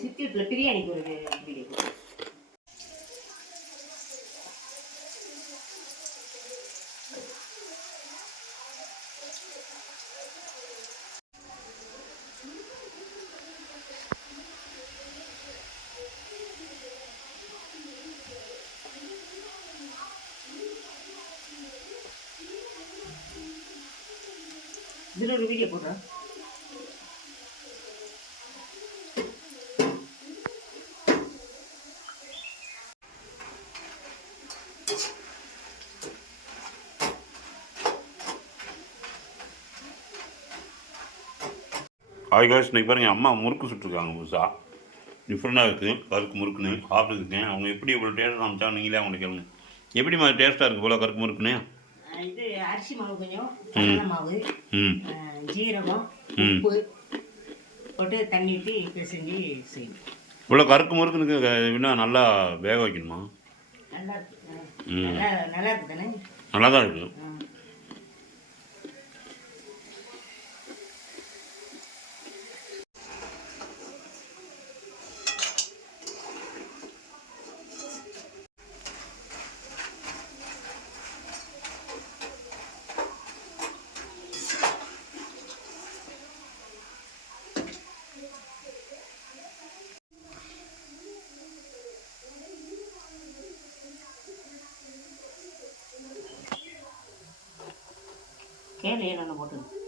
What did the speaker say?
சித்தி வீட்டில் பிரியாணிக்கு ஒரு வீடியோ போட்டு இதில் ஒரு வீடியோ போடுறேன். ஹாய் காய்ஸ், இன்றைக்கி பாருங்கள் அம்மா முறுக்கு சுட்டுருக்காங்க புதுசாக. டிஃப்ரெண்ட்டாக இருக்குது. கருக்கு முறுக்குன்னு சாப்பிட்டுருக்கேன். அவங்க எப்படி இவ்வளோ டேஸ்ட் காமிச்சா நீங்களே அவங்க கேளுங்க. எப்படி மாதிரி டேஸ்ட்டாக இருக்குது போல் கருக்கு முறுக்குன்னு? இது அரிசி மாவு கொஞ்சம், கடலை மாவு, ஜீரகம், உப்பு போட்டு தண்ணி ஊற்றி பிசைஞ்சு செய்யணும். இவ்வளோ கருக்கு முறுக்குன்னு இன்னும் நல்லா வேக வைக்கணுமா? நல்லா இருக்கு. நல்லா இருக்கு தானே? நல்லா தான் இருக்குது. கேளு என்னென்ன போட்டு